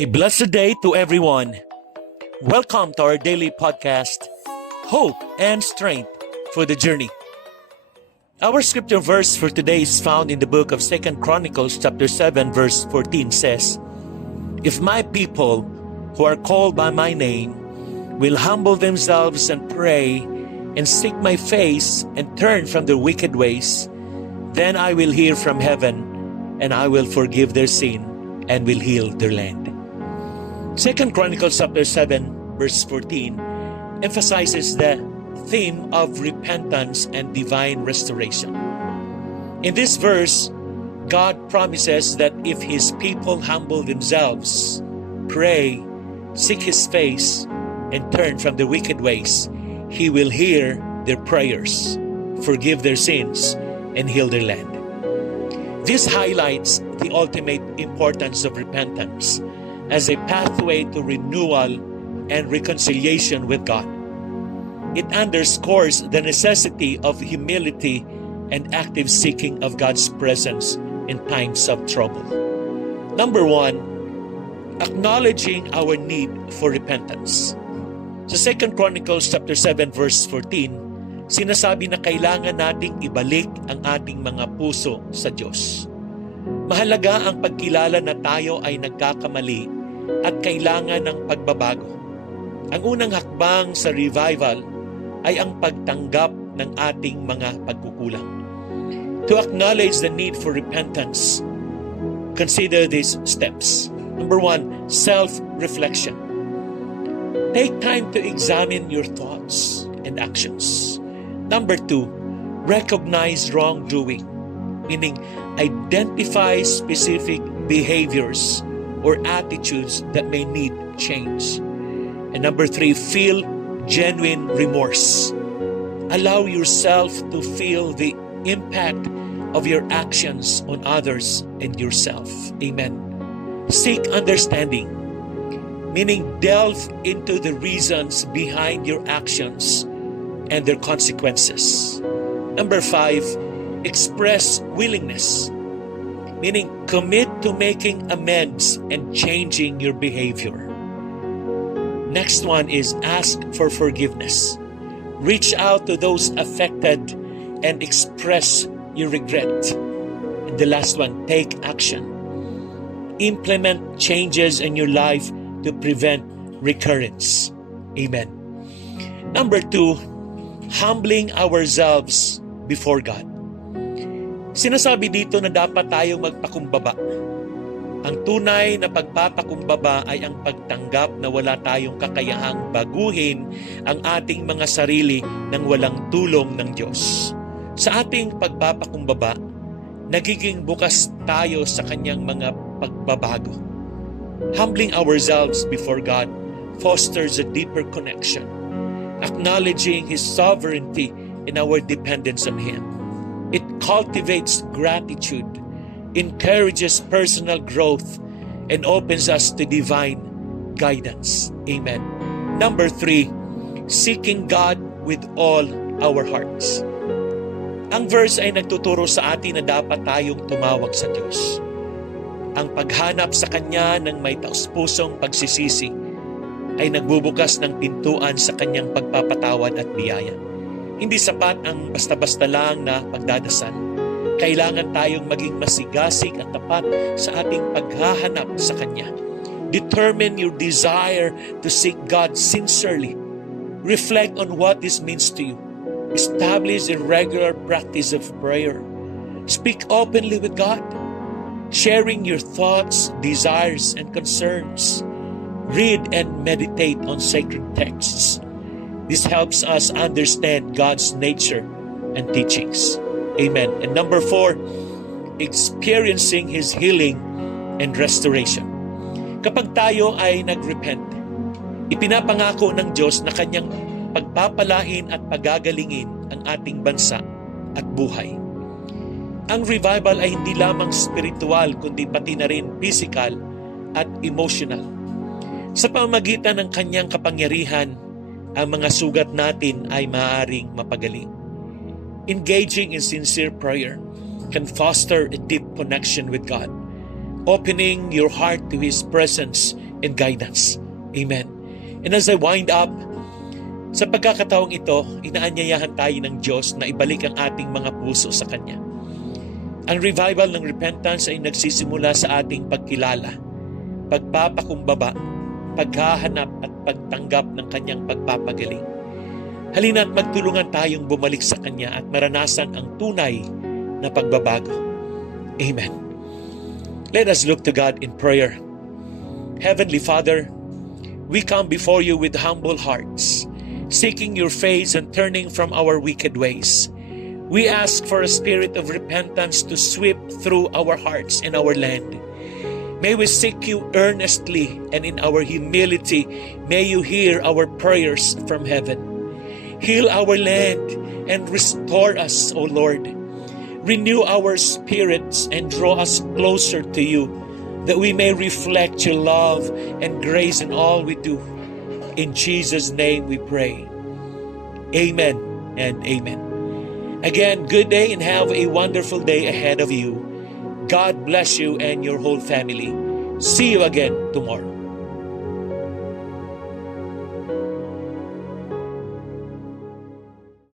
A blessed day to everyone. Welcome to our daily podcast, Hope and Strength for the Journey. Our scripture verse for today is found in the book of 2 Chronicles chapter 7 verse 14 says, "If my people who are called by my name will humble themselves and pray and seek my face and turn from their wicked ways, then I will hear from heaven and I will forgive their sin and will heal their land." 2 Chronicles chapter 7 verse 14 emphasizes the theme of repentance and divine restoration. In this verse, God promises that if His people humble themselves, pray, seek His face, and turn from their wicked ways, He will hear their prayers, forgive their sins, and heal their land. This highlights the ultimate importance of repentance as a pathway to renewal and reconciliation with God. It underscores the necessity of humility and active seeking of God's presence in times of trouble. Number 1, acknowledging our need for repentance. Sa 2 Chronicles chapter 7 verse 14, sinasabi na kailangan nating ibalik ang ating mga puso sa Diyos. Mahalaga ang pagkilala na tayo ay nagkakamali at kailangan ng pagbabago. Ang unang hakbang sa revival ay ang pagtanggap ng ating mga pagkukulang. To acknowledge the need for repentance, consider these steps. Number 1, self-reflection. Take time to examine your thoughts and actions. Number 2, recognize wrongdoing, meaning identify specific behaviors or attitudes that may need change. And number 3, feel genuine remorse. Allow yourself to feel the impact of your actions on others and yourself. Amen. Seek understanding, meaning delve into the reasons behind your actions and their consequences. Number 5, express willingness, meaning commit to making amends and changing your behavior. Next one is ask for forgiveness. Reach out to those affected and express your regret. And the last one, take action. Implement changes in your life to prevent recurrence. Amen. Number 2, humbling ourselves before God. Sinasabi dito na dapat tayong magpakumbaba. Ang tunay na pagpapakumbaba ay ang pagtanggap na wala tayong kakayahang baguhin ang ating mga sarili nang walang tulong ng Diyos. Sa ating pagpapakumbaba, nagiging bukas tayo sa Kanyang mga pagbabago. Humbling ourselves before God fosters a deeper connection, acknowledging His sovereignty and our dependence on Him. It cultivates gratitude, encourages personal growth, and opens us to divine guidance. Amen. Number 3, seeking God with all our hearts. Ang verse ay nagtuturo sa atin na dapat tayong tumawag sa Diyos. Ang paghanap sa Kanya ng may taus-pusong pagsisisi ay nagbubukas ng pintuan sa Kanyang pagpapatawad at biyaya. Hindi sapat ang basta-basta lang na pagdadasal. Kailangan tayong maging masigasig at tapat sa ating paghahanap sa Kanya. Determine your desire to seek God sincerely. Reflect on what this means to you. Establish a regular practice of prayer. Speak openly with God, sharing your thoughts, desires, and concerns. Read and meditate on sacred texts. This helps us understand God's nature and teachings. Amen. And number 4, experiencing His healing and restoration. Kapag tayo ay nagrepent, ipinapangako ng Diyos na Kanyang pagpapalain at pagagalingin ang ating bansa at buhay. Ang revival ay hindi lamang spiritual kundi pati na rin physical at emotional. Sa pamamagitan ng Kanyang kapangyarihan, ang mga sugat natin ay maaaring mapagaling. Engaging in sincere prayer can foster a deep connection with God, opening your heart to His presence and guidance. Amen. And as I wind up, sa pagkakataong ito, inaanyayahan tayo ng Diyos na ibalik ang ating mga puso sa Kanya. Ang revival ng repentance ay nagsisimula sa ating pagkilala, pagpapakumbaba, paghahanap at pagtanggap ng Kanyang pagpapagaling. Halina't magtulungan tayong bumalik sa Kanya at maranasan ang tunay na pagbabago. Amen. Let us look to God in prayer. Heavenly Father, we come before you with humble hearts, seeking your face and turning from our wicked ways. We ask for a spirit of repentance to sweep through our hearts and our land. May we seek you earnestly, and in our humility, may you hear our prayers from heaven. Heal our land and restore us, O Lord. Renew our spirits and draw us closer to you, that we may reflect your love and grace in all we do. In Jesus' name we pray. Amen and amen. Again, good day and have a wonderful day ahead of you. God bless you and your whole family. See you again tomorrow.